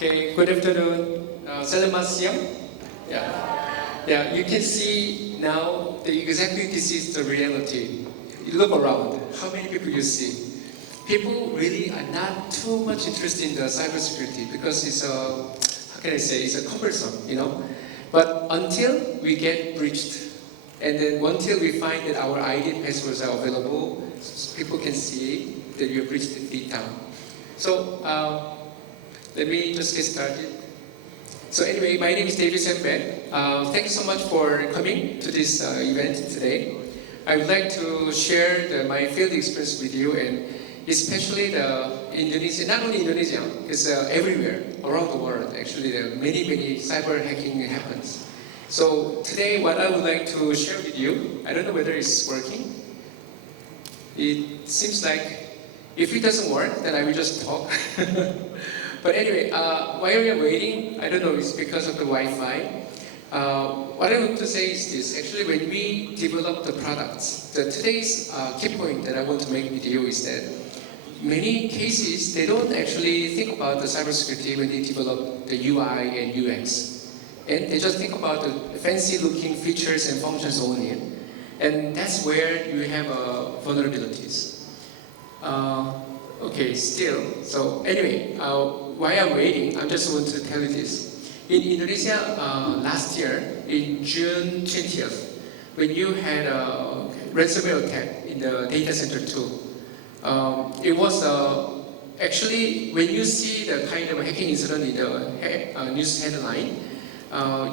Okay, good afternoon. Selamat siang. Yeah. Yeah, you can see now that exactly this is the reality. You look around, how many people you see? People really are not too much interested in the cybersecurity because it's a, how can I say, it's a cumbersome, you know? But until we get breached, and then until we find that our ID and passwords are available, people can see that you breached the data. So let me just get started. So anyway, my name is David Sehyeon. Thank you so much for coming to this event today. I would like to share my field experience with you, and especially the Indonesia, not only Indonesia, it's everywhere around the world. Actually, there are many cyber hacking happens. So today, what I would like to share with you, I don't know whether it's working. It seems like if it doesn't work, then I will just talk. But anyway, while we are waiting, I don't know, it's because of the Wi-Fi. What I want to say is this. Actually, when we develop the products, today's key point that I want to make with you is that many cases, they don't actually think about the cybersecurity when they develop the UI and UX. And they just think about the fancy looking features and functions only. And that's where you have vulnerabilities. Okay, still. So anyway, while I'm waiting, I just want to tell you this. In Indonesia, last year, in June 20th, when you had a ransomware attack in the data center too, it was actually, when you see the kind of hacking incident in the news headline,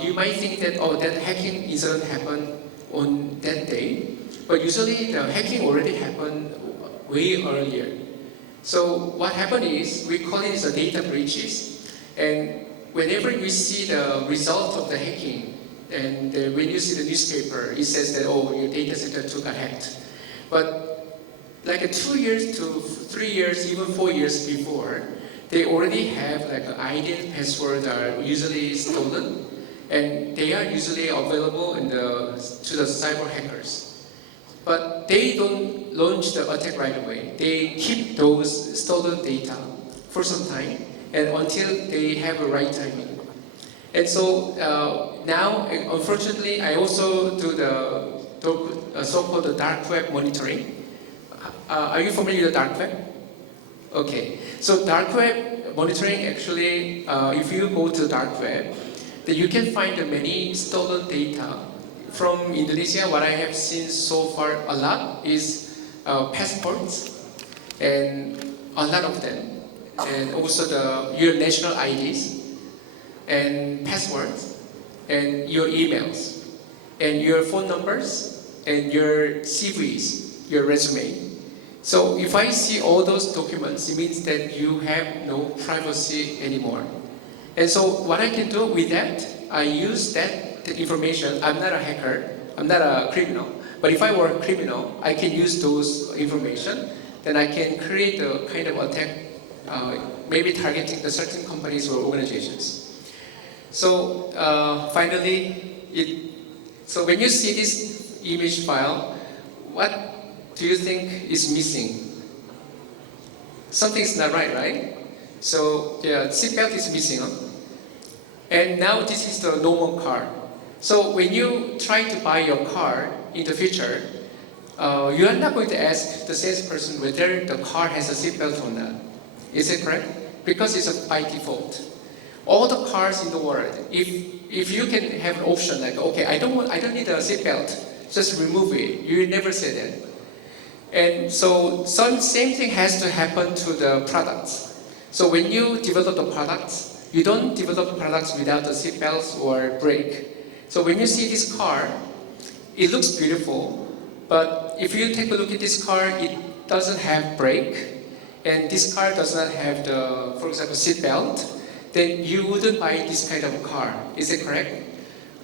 you might think that, oh, that hacking incident happened on that day, but usually the hacking already happened way earlier. So what happened is, we call it the data breaches, and whenever you see the result of the hacking, and when you see the newspaper, it says that, oh, your data center got hacked. But like 2 years to 3 years, even 4 years before, they already have like an ID and password are usually stolen, and they are usually available to the cyber hackers. But they don't launch the attack right away. They keep those stolen data for some time, and until they have a right timing. And so now, unfortunately, I also do the so-called dark web monitoring. Are you familiar with the dark web? Okay. So dark web monitoring, actually, if you go to dark web, then you can find many stolen data. From Indonesia, what I have seen so far a lot is passports, and a lot of them, and also your national IDs, and passwords, and your emails, and your phone numbers, and your CVs, your resume. So if I see all those documents, it means that you have no privacy anymore. And so what I can do with that, I use that information. I'm not a hacker, I'm not a criminal, but if I were a criminal, I can use those information, then I can create a kind of attack, maybe targeting the certain companies or organizations. So finally, so when you see this image file, what do you think is missing? Something's not right, right? So yeah, seatbelt is missing. Huh? And now this is the normal car. So when you try to buy your car in the future, you are not going to ask the salesperson whether the car has a seatbelt or not. Is it correct? Because it's by default. All the cars in the world, if you can have an option like, okay, I don't need a seatbelt, just remove it. You will never say that. And so same thing has to happen to the products. So when you develop the products, you don't develop products without the seatbelts or brake. So when you see this car, it looks beautiful, but if you take a look at this car, it doesn't have brake, and this car does not have the, for example, seatbelt, then you wouldn't buy this kind of a car. Is it correct?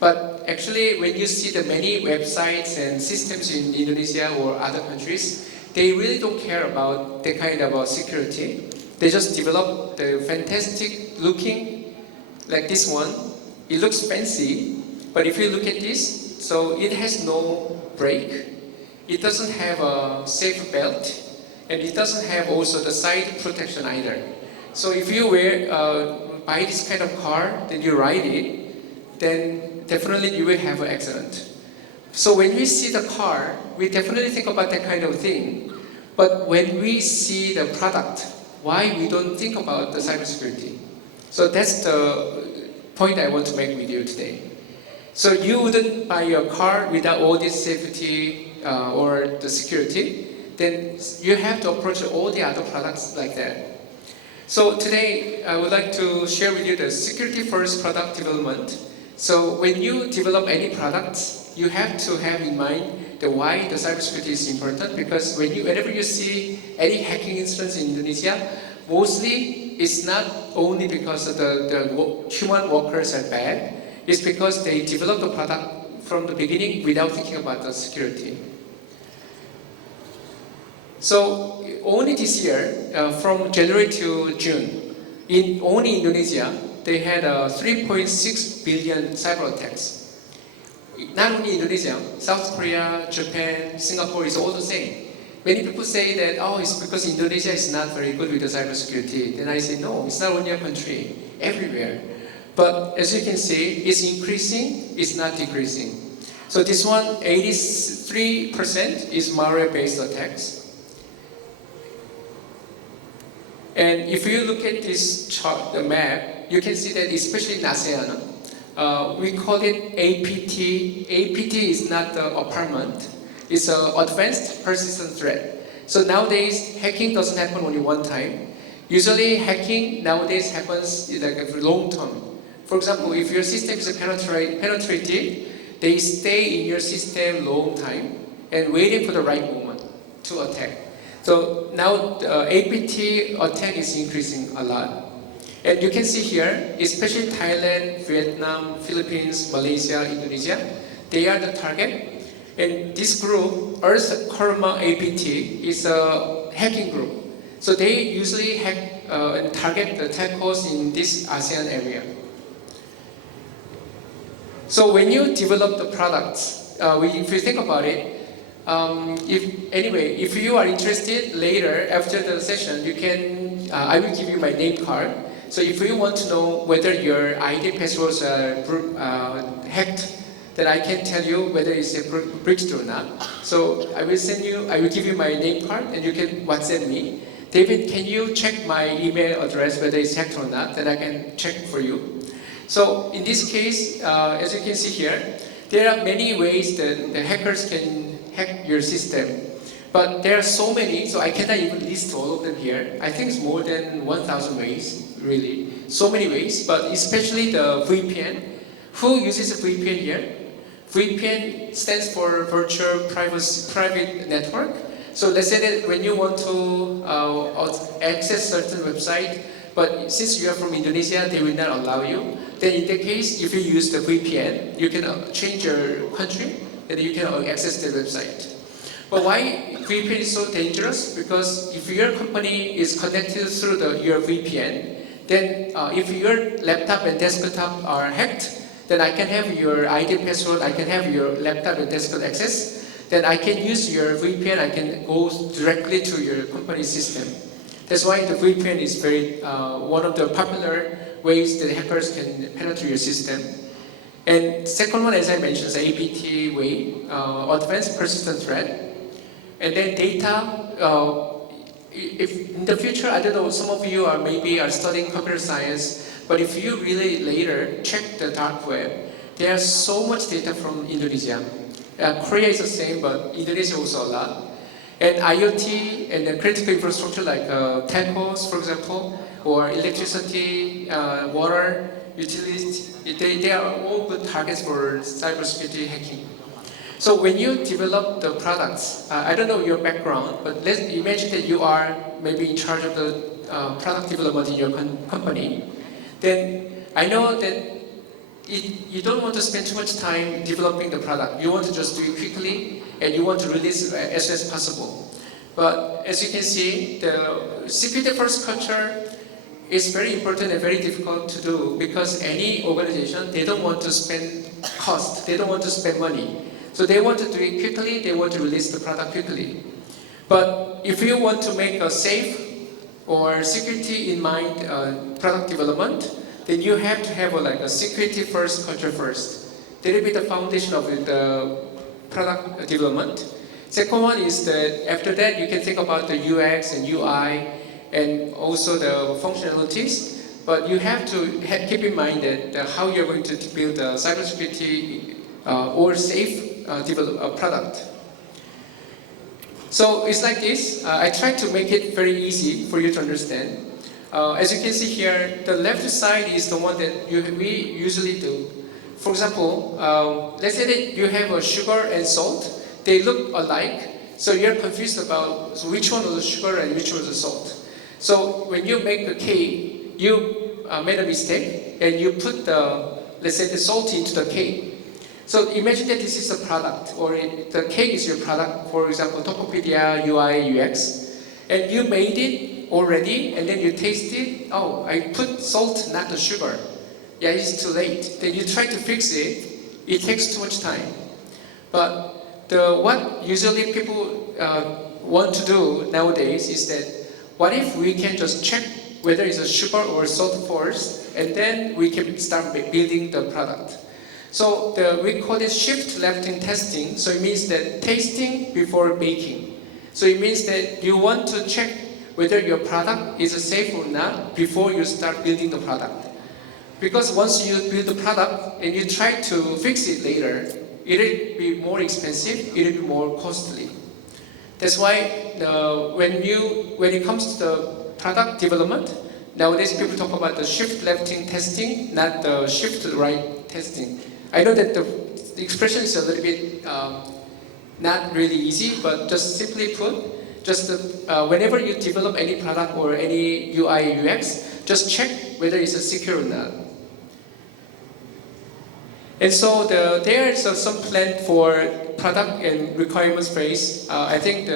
But actually, when you see the many websites and systems in Indonesia or other countries, they really don't care about the kind of security. They just develop the fantastic looking, like this one. It looks fancy, but if you look at this, so it has no brake, it doesn't have a safe belt, and it doesn't have also the side protection either. So if you wear buy this kind of car, then you ride it, then definitely you will have an accident. So when we see the car, we definitely think about that kind of thing. But when we see the product, why we don't think about the cybersecurity? So that's the point I want to make with you today. So you wouldn't buy your car without all this safety or the security, then you have to approach all the other products like that. So today I would like to share with you the security first product development. So when you develop any products, you have to have in mind the why the cybersecurity is important, because whenever you see any hacking incidents in Indonesia, mostly it's not only because of the human workers are bad, it's because they developed the product from the beginning without thinking about the security. So only this year, from January to June, only Indonesia, they had 3.6 billion cyber attacks. Not only Indonesia, South Korea, Japan, Singapore is all the same. Many people say that, oh, it's because Indonesia is not very good with the cybersecurity. Then I say, no, it's not only a country, everywhere. But as you can see, it's increasing, it's not decreasing. So this one, 83% is malware-based attacks. And if you look at this chart, the map, you can see that especially in ASEAN, we call it APT. APT is not the apartment. It's an advanced persistent threat. So nowadays, hacking doesn't happen only one time. Usually, hacking nowadays happens like a long term. For example, if your system is penetrated, they stay in your system long time and waiting for the right moment to attack. So now APT attack is increasing a lot. And you can see here, especially Thailand, Vietnam, Philippines, Malaysia, Indonesia, they are the target. And this group, Earth Karma APT, is a hacking group. So they usually hack and target the telcos in this ASEAN area. So when you develop the products, if you think about it, if you are interested later after the session, you can. I will give you my name card. So if you want to know whether your ID passwords are hacked, then I can tell you whether it's breached or not. So I will give you my name card, and you can WhatsApp me. David, can you check my email address whether it's hacked or not? Then I can check for you. So in this case, as you can see here, there are many ways that the hackers can hack your system. But there are so many, so I cannot even list all of them here. I think it's more than 1,000 ways, really. So many ways, but especially the VPN. Who uses a VPN here? VPN stands for Virtual Private Network. So let's say that when you want to access certain website, but since you are from Indonesia, they will not allow you. Then in that case, if you use the VPN, you can change your country, and you can access the website. But why VPN is so dangerous? Because if your company is connected through your VPN, then if your laptop and desktop are hacked, then I can have your ID password, I can have your laptop and desktop access, then I can use your VPN, I can go directly to your company system. That's why the VPN is one of the popular ways that hackers can penetrate your system. And second one, as I mentioned, is APT way, advanced persistent threat. And then data, if in the future, I don't know, some of you are studying computer science, but if you really later check the dark web, there's so much data from Indonesia. Korea is the same, but Indonesia also a lot. And IoT and the critical infrastructure like telcos, for example, or electricity, water, utilities, they are all good targets for cybersecurity hacking. So when you develop the products, I don't know your background, but let's imagine that you are maybe in charge of the product development in your company. Then I know that you don't want to spend too much time developing the product. You want to just do it quickly, and you want to release it as soon as possible. But as you can see, the security first culture is very important and very difficult to do, because any organization, they don't want to spend cost, they don't want to spend money. So they want to do it quickly, they want to release the product quickly. But if you want to make a safe or security in mind product development, then you have to have like a security first, culture first. That will be the foundation of the product development. Second one is that after that you can think about the UX and UI and also the functionalities. But you have to keep in mind that how you're going to build a cybersecurity or safe product. So it's like this. I try to make it very easy for you to understand. As you can see here, the left side is the one that we usually do. For example, let's say that you have a sugar and salt. They look alike, so you're confused about which one was the sugar and which was the salt. So when you make the cake, you made a mistake and you put let's say the salt into the cake. So imagine that this is a product, or the cake is your product, for example, Tokopedia, UI, UX, and you made it already and then you taste it. Oh, I put salt, not the sugar. Yeah, it's too late. Then you try to fix it. It takes too much time. But what usually people want to do nowadays is that, what if we can just check whether it's a sugar or salt first, and then we can start building the product. So we call it shift left in testing. So it means that tasting before baking. So it means that you want to check whether your product is safe or not before you start building the product. Because once you build the product and you try to fix it later, it'll be more expensive, it'll be more costly. That's why when it comes to the product development, nowadays people talk about the shift left in testing, not the shift to the right testing. I know that the expression is a little bit not really easy, but just simply put, just whenever you develop any product or any UI UX, just check whether it's secure or not. And so there is some plan for product and requirements phase. I think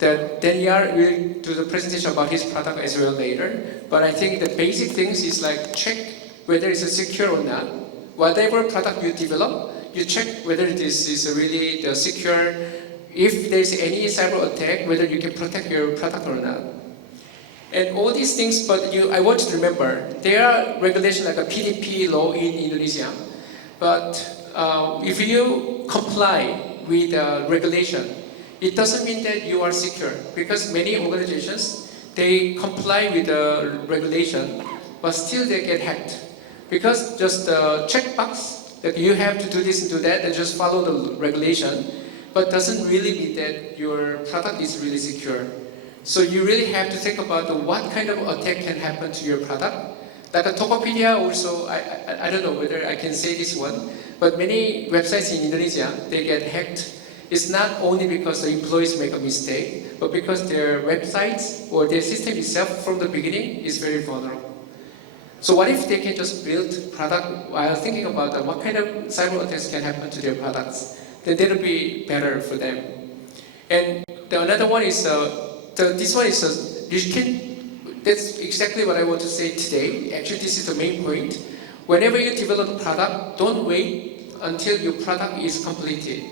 Daniel will do the presentation about his product as well later. But I think the basic things is like check whether it's secure or not. Whatever product you develop, you check whether this is really secure. If there's any cyber attack, whether you can protect your product or not. And all these things, but I want you to remember, there are regulations like a PDP law in Indonesia. But if you comply with the regulation, it doesn't mean that you are secure, because many organizations, they comply with the regulation, but still they get hacked. Because just the checkbox that you have to do this and do that and just follow the regulation, but doesn't really mean that your product is really secure. So you really have to think about what kind of attack can happen to your product. Like a Tokopedia also, I don't know whether I can say this one, but many websites in Indonesia, they get hacked. It's not only because the employees make a mistake, but because their websites or their system itself from the beginning is very vulnerable. So what if they can just build product while thinking about what kind of cyber attacks can happen to their products? Then that'll be better for them. And another one is, this one is, that's exactly what I want to say today. Actually, this is the main point. Whenever you develop a product, don't wait until your product is completed.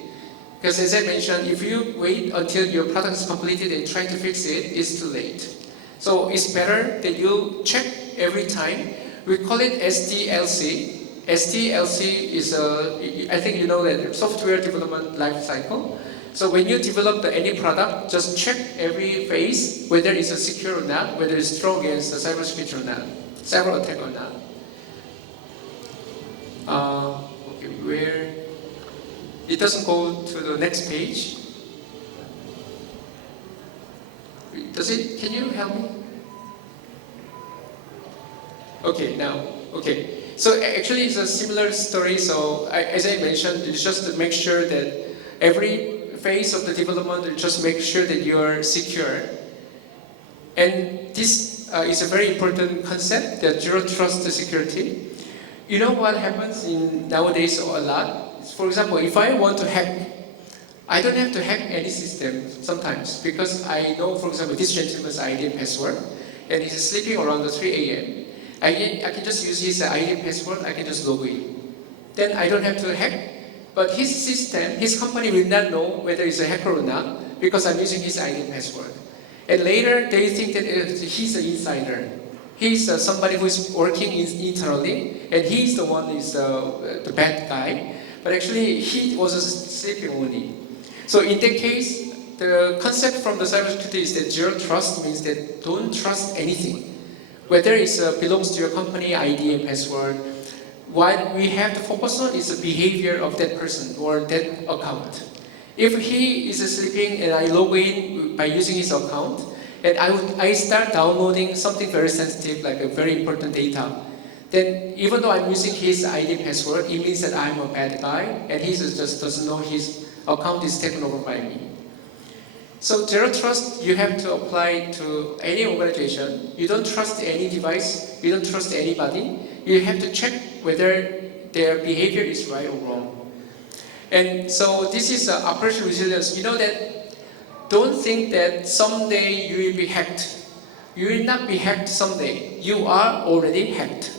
Because as I mentioned, if you wait until your product is completed and try to fix it, it's too late. So it's better that you check every time. We call it SDLC. SDLC is I think you know that software development life cycle. So when you develop any product, just check every phase whether it's secure or not, whether it's strong against cybersecurity or not, cyber attack or not. Okay, where it doesn't go to the next page. Does it? Can you help me? Okay, now, okay. So actually it's a similar story. So as I mentioned, it's just to make sure that every phase of the development, just make sure that you are secure. And this is a very important concept, the zero trust security. You know what happens nowadays a lot? For example, if I want to hack, I don't have to hack any system sometimes, because I know, for example, this gentleman's ID and password, and he's sleeping around 3 a.m. I can just use his ID and password, I can just log in. Then I don't have to hack. But his system, his company will not know whether he's a hacker or not, because I'm using his ID and password. And later, they think that he's an insider. He's somebody who is working internally, and he's the one is the bad guy. But actually, he was sleeping only. So in that case, the concept from the cybersecurity is that zero trust means that don't trust anything. Whether it belongs to your company ID and password, what we have to focus on is the behavior of that person or that account. If he is sleeping and I log in by using his account, and I start downloading something very sensitive, like a very important data, then even though I'm using his ID password, it means that I'm a bad guy, and he just doesn't know his account is taken over by me. So zero trust you have to apply to any organization. You don't trust any device, you don't trust anybody. You have to check whether their behavior is right or wrong. And so this is operational resilience. You know that don't think that someday you will be hacked. You will not be hacked someday. You are already hacked.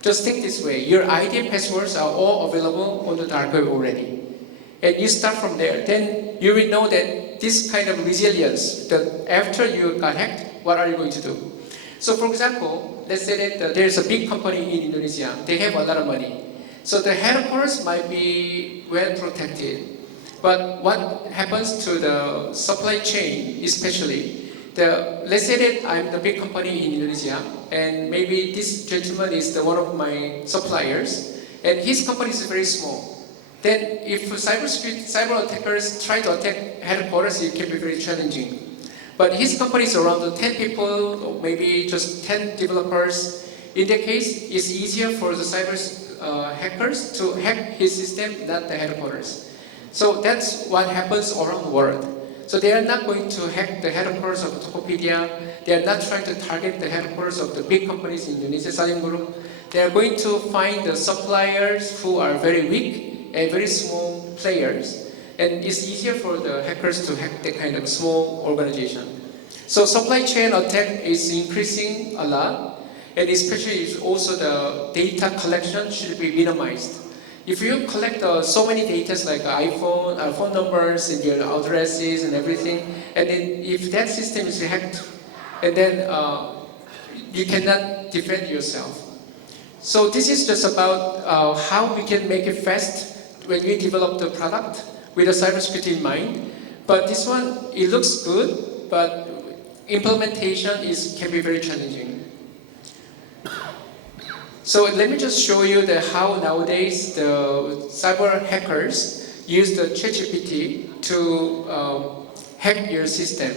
Just think this way. Your ID and passwords are all available on the dark web already. And you start from there. Then you will know that this kind of resilience, that after you got hacked, what are you going to do? So for example, let's say that there's a big company in Indonesia. They have a lot of money. So the headquarters might be well protected. But what happens to the supply chain, especially, let's say that I'm the big company in Indonesia, and maybe this gentleman is one of my suppliers, and his company is very small. Then if cyber attackers try to attack headquarters, it can be very challenging. But his company is around 10 people, or maybe just 10 developers. In that case, it's easier for the cyber hackers to hack his system, not the headquarters. So that's what happens around the world. So they are not going to hack the headquarters of Tokopedia. They are not trying to target the headquarters of the big companies in Indonesia, Salim Group. They are going to find the suppliers who are very weak and very small players. And it's easier for the hackers to hack that kind of small organization. So supply chain attack is increasing a lot. And especially also the data collection should be minimized. If you collect so many data like iPhone, phone numbers, and your addresses and everything, and then if that system is hacked, and then you cannot defend yourself. So this is just about how we can make it fast when we develop the product with the cybersecurity in mind. But this one, it looks good, but implementation can be very challenging. So let me just show you how nowadays the cyber hackers use the ChatGPT to hack your system.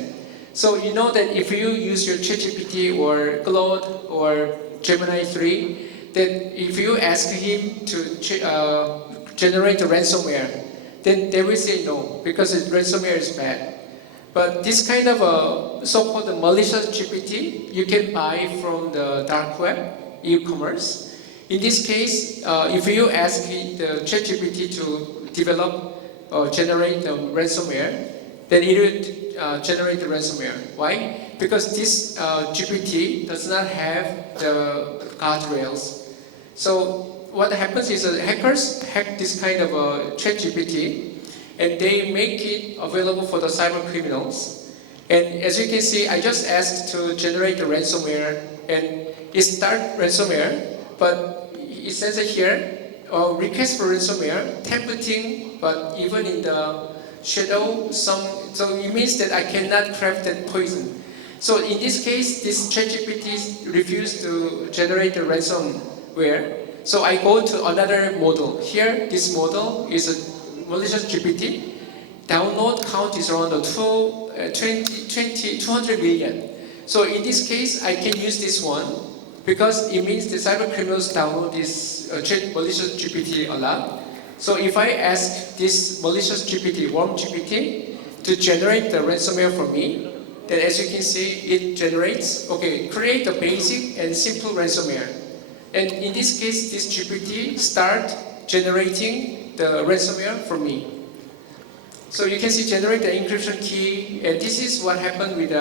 So you know that if you use your ChatGPT or Claude or Gemini 3, that if you ask him to generate a ransomware, then they will say no, because ransomware is bad. But this kind of so-called malicious GPT, you can buy from the dark web, e-commerce. In this case, if you ask the ChatGPT to develop or generate the ransomware, then it will generate the ransomware. Why? Because this GPT does not have the guardrails. So what happens is hackers hack this kind of ChatGPT, and they make it available for the cyber criminals. And as you can see, I just asked to generate the ransomware, and it starts ransomware, but it says here, request for ransomware, templating, but even in the shadow, so it means that I cannot craft that poison. So in this case, this ChatGPT refused to generate the ransomware. So I go to another model. Here, this model is a malicious GPT. Download count is around 200 million. So in this case, I can use this one because it means the cyber criminals download this malicious GPT a lot. So if I ask this malicious GPT, worm GPT, to generate the ransomware for me, then as you can see, it generates, create a basic and simple ransomware. And in this case, this GPT start generating the ransomware for me. So you can see generate the encryption key, and this is what happened with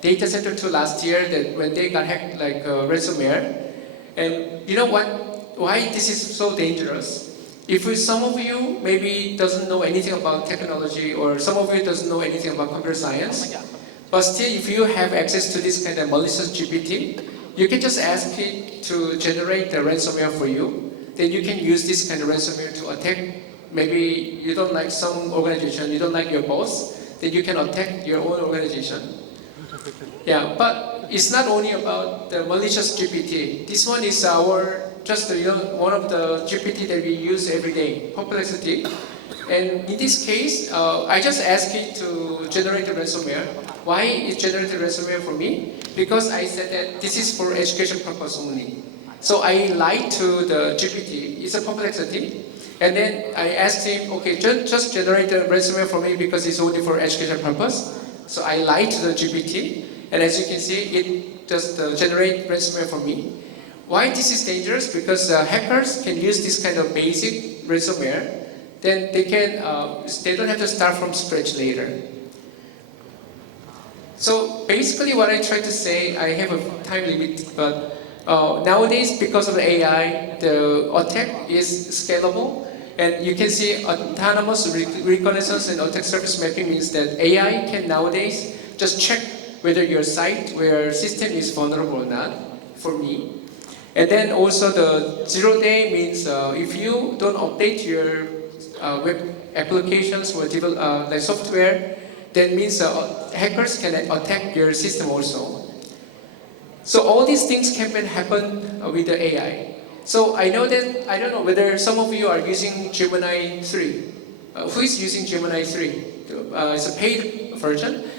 Data Center 2 last year, that when they got hacked like ransomware. And you know what? Why this is so dangerous? If some of you maybe doesn't know anything about technology, or some of you doesn't know anything about computer science, but still if you have access to this kind of malicious GPT, you can just ask it to generate the ransomware for you. Then you can use this kind of ransomware to attack. Maybe you don't like some organization, you don't like your boss, then you can attack your own organization. Yeah, but it's not only about the malicious GPT. This one is our just one of the GPT that we use every day, Perplexity. And in this case, I just asked it to generate the ransomware. Why it generated ransomware for me? Because I said that this is for education purpose only. So I lied to the GPT. It's a Perplexity. And then I asked him, okay, just generate the ransomware for me because it's only for education purpose. So I lied to the GPT. And as you can see, it just generate ransomware for me. Why this is dangerous? Because hackers can use this kind of basic ransomware. Then they don't have to start from scratch later. So basically what I try to say, I have a time limit, but nowadays because of AI, the attack is scalable. And you can see autonomous reconnaissance and attack surface mapping means that AI can nowadays just check whether your site, where system is vulnerable or not, for me. And then also the 0 day means if you don't update your web applications or like software, that means hackers can attack your system also. So all these things can happen with the AI. So I don't know whether some of you are using Gemini 3. Who is using Gemini 3? It's a paid version.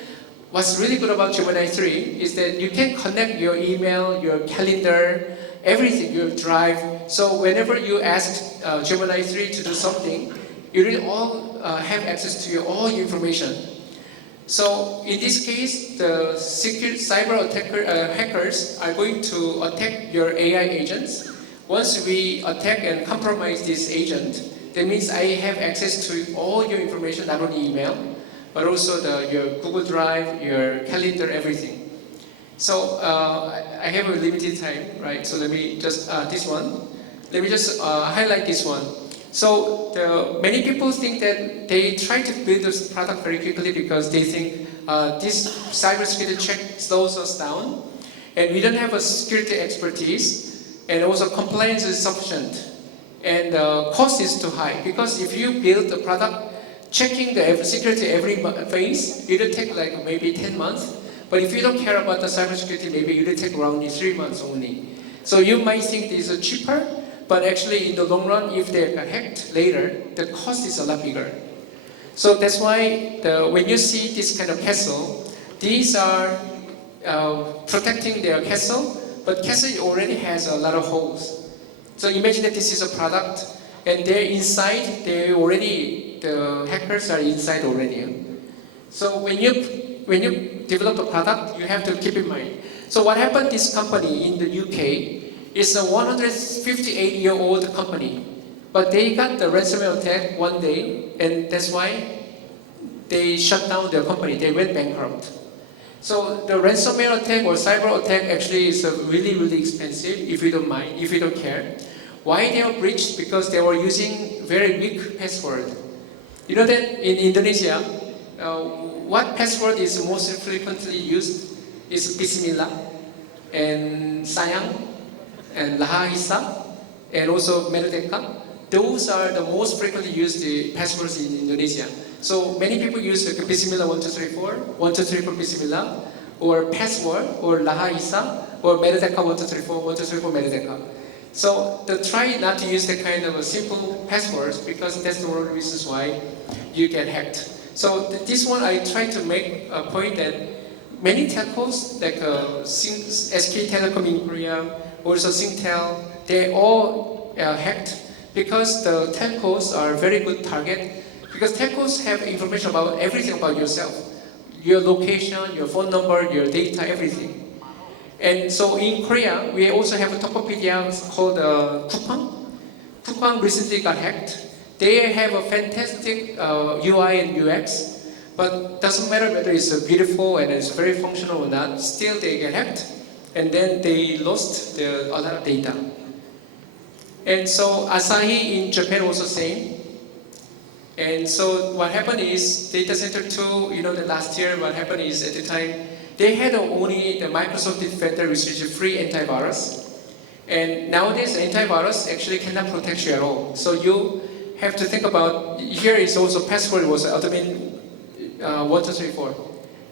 What's really good about Gemini 3 is that you can connect your email, your calendar, everything, your drive. So whenever you ask Gemini 3 to do something, you really all have access to all your information. So in this case, the hackers are going to attack your AI agents. Once we attack and compromise this agent, that means I have access to all your information, not only email, but also your Google Drive, your calendar, everything. So I have a limited time, right? So let me just, this one. Let me just highlight this one. So many people think that they try to build this product very quickly because they think this cybersecurity check slows us down, and we don't have a security expertise, and also compliance is sufficient, and cost is too high. Because if you build a product checking the security every phase, it'll take like maybe 10 months. But if you don't care about the cybersecurity, maybe it'll take around 3 months only. So you might think this is cheaper, but actually in the long run, if they are hacked later, the cost is a lot bigger. So that's why when you see this kind of castle, these are protecting their castle, but castle already has a lot of holes. So imagine that this is a product, and they're inside, the hackers are inside already. So when you develop a product, you have to keep in mind. So what happened, this company in the UK, it's a 158-year-old company, but they got the ransomware attack one day, and that's why they shut down their company. They went bankrupt. So the ransomware attack or cyber attack actually is really, really expensive if you don't mind, if you don't care. Why they are breached? Because they were using very weak password. You know that in Indonesia, what password is most frequently used is Bismillah and Sayang and Laha Hisa, and also Merdeka. Those are the most frequently used passwords in Indonesia. So many people use Bismillah 1234, 1234 Bismillah, or password, or Laha Hisa, or Merdeka 1234, 1234 Merdeka. So try not to use the kind of simple passwords, because that's the one of the reasons why you get hacked. So this one I try to make a point that many telcos, like SK Telecom in Korea, also Singtel, they all hacked because the telcos are a very good target, because telcos have information about everything about yourself, your location, your phone number, your data, everything. And so in Korea, we also have a Tokopedia called Coupang. Coupang recently got hacked. They have a fantastic UI and UX, but doesn't matter whether it's beautiful and it's very functional or not, still they get hacked. And then they lost a lot of data. And so Asahi in Japan also same. And so what happened is Data Center 2, the last year, what happened is at the time, They had only the Microsoft Defender, which is a free antivirus. And nowadays, antivirus actually cannot protect you at all. So you have to think about, here is also password was admin 1234.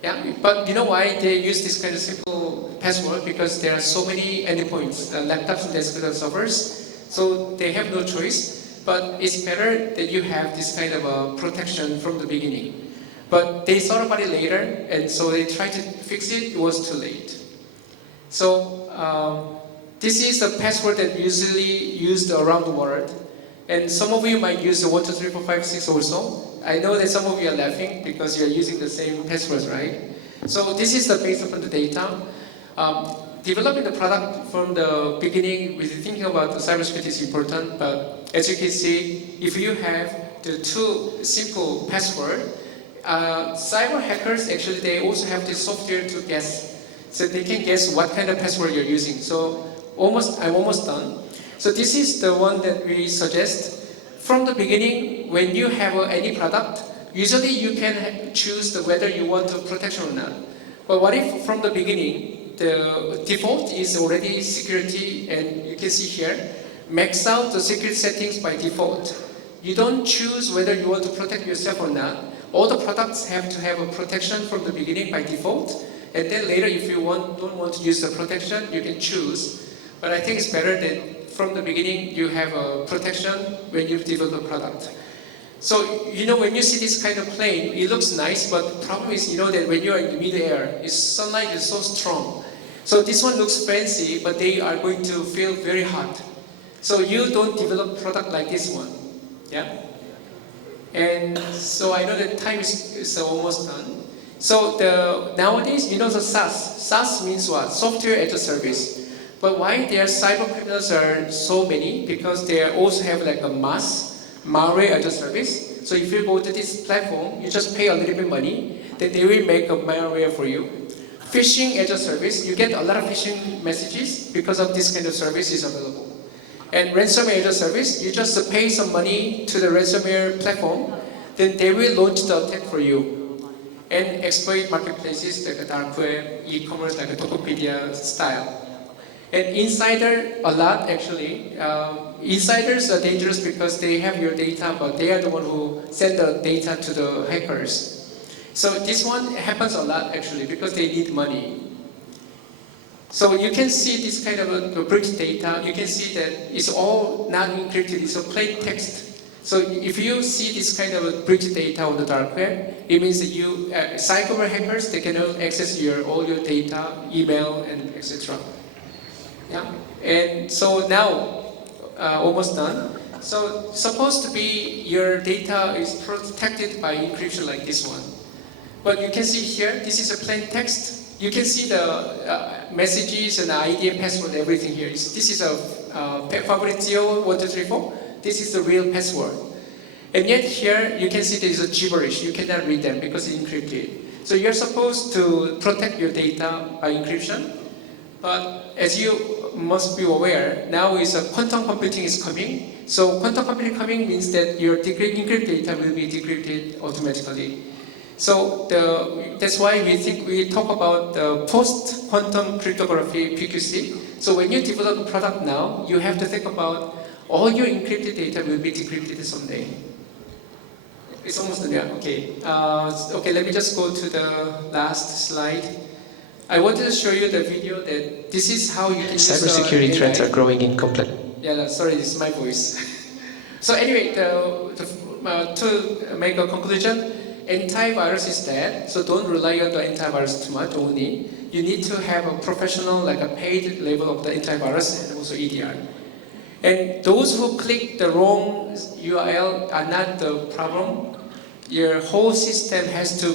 Yeah, but you know why they use this kind of simple password? Because there are so many endpoints, laptops and desktop servers, so they have no choice. But it's better that you have this kind of a protection from the beginning. But they thought about it later, and so they tried to fix it. It was too late. So this is the password that usually used around the world. And some of you might use the 1, 2, 3, 4, 5, 6 also. I know that some of you are laughing because you're using the same passwords, right? So this is the base of the data. Developing the product from the beginning with thinking about the cybersecurity is important, but as you can see, if you have the two simple password, cyber hackers actually they also have this software to guess. So they can guess what kind of password you're using. So I'm almost done. So this is the one that we suggest. From the beginning, when you have any product, usually you can choose whether you want protection or not. But what if from the beginning, the default is already security, and you can see here, max out the security settings by default. You don't choose whether you want to protect yourself or not. All the products have to have a protection from the beginning by default, and then later if you don't want to use the protection, you can choose. But I think it's better that from the beginning you have a protection when you develop a product. So, you know, when you see this kind of plane, it looks nice, but the problem is, you know, that when you're in the mid-air, sunlight is so strong. So this one looks fancy, but they are going to feel very hot. So you don't develop a product like this one, yeah? And so I know that time is almost done. So nowadays, you know the SaaS. SaaS means what? Software as a service. But why their cyber criminals are so many? Because they also have like a malware as a service. So if you go to this platform, you just pay a little bit money, then they will make a malware for you. Phishing as a service, you get a lot of phishing messages because of this kind of service is available. And ransomware as a service, you just pay some money to the ransomware platform, then they will launch the attack for you and exploit marketplaces like a dark web, e-commerce like a Tokopedia style. And insider, a lot actually. Insiders are dangerous because they have your data, but they are the one who send the data to the hackers. So this one happens a lot actually because they need money. So you can see this kind of a breach data. You can see that it's all not encrypted. It's a plain text. So if you see this kind of a breach data on the dark web, it means that you cyber hackers they can access all your data, email, and etc. Yeah, and so now, almost done. So supposed to be your data is protected by encryption like this one. But you can see here, this is a plain text. You can see the messages and ID and password, everything here. This is a Fabrizio 1234. This is the real password. And yet here, you can see there is a gibberish. You cannot read them because it's encrypted. So you're supposed to protect your data by encryption. But as you must be aware, now is quantum computing is coming. So quantum computing coming means that your encrypted data will be decrypted automatically. So that's why we talk about the post-quantum cryptography (PQC). So when you develop a product now, you have to think about all your encrypted data will be decrypted someday. It's almost done. Yeah. Okay. Okay. Let me just go to the last slide. I wanted to show you the video that this is how you can cybersecurity threats are growing in complete. Yeah, sorry, this is my voice. So anyway, to make a conclusion, antivirus is dead. So don't rely on the antivirus too much only. You need to have a professional, like a paid level of the antivirus and also EDR. And those who click the wrong URL are not the problem. Your whole system has to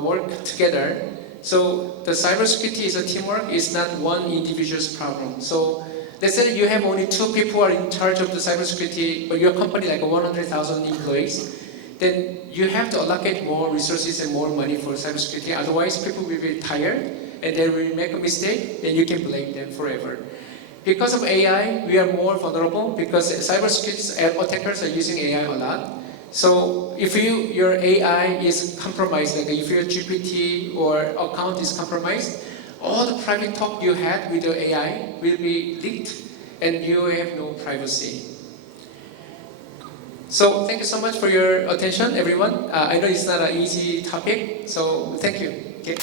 work together. So the cybersecurity is a teamwork, it's not one individual's problem. So let's say you have only 2 people are in charge of the cybersecurity, but your company like 100,000 employees, then you have to allocate more resources and more money for cybersecurity. Otherwise, people will be tired and they will make a mistake, then you can blame them forever. Because of AI, we are more vulnerable because cybersecurity attackers are using AI a lot. So if your AI is compromised, like if your GPT or account is compromised, all the private talk you had with your AI will be leaked and you have no privacy. So thank you so much for your attention, everyone. I know it's not an easy topic, so thank you. Okay.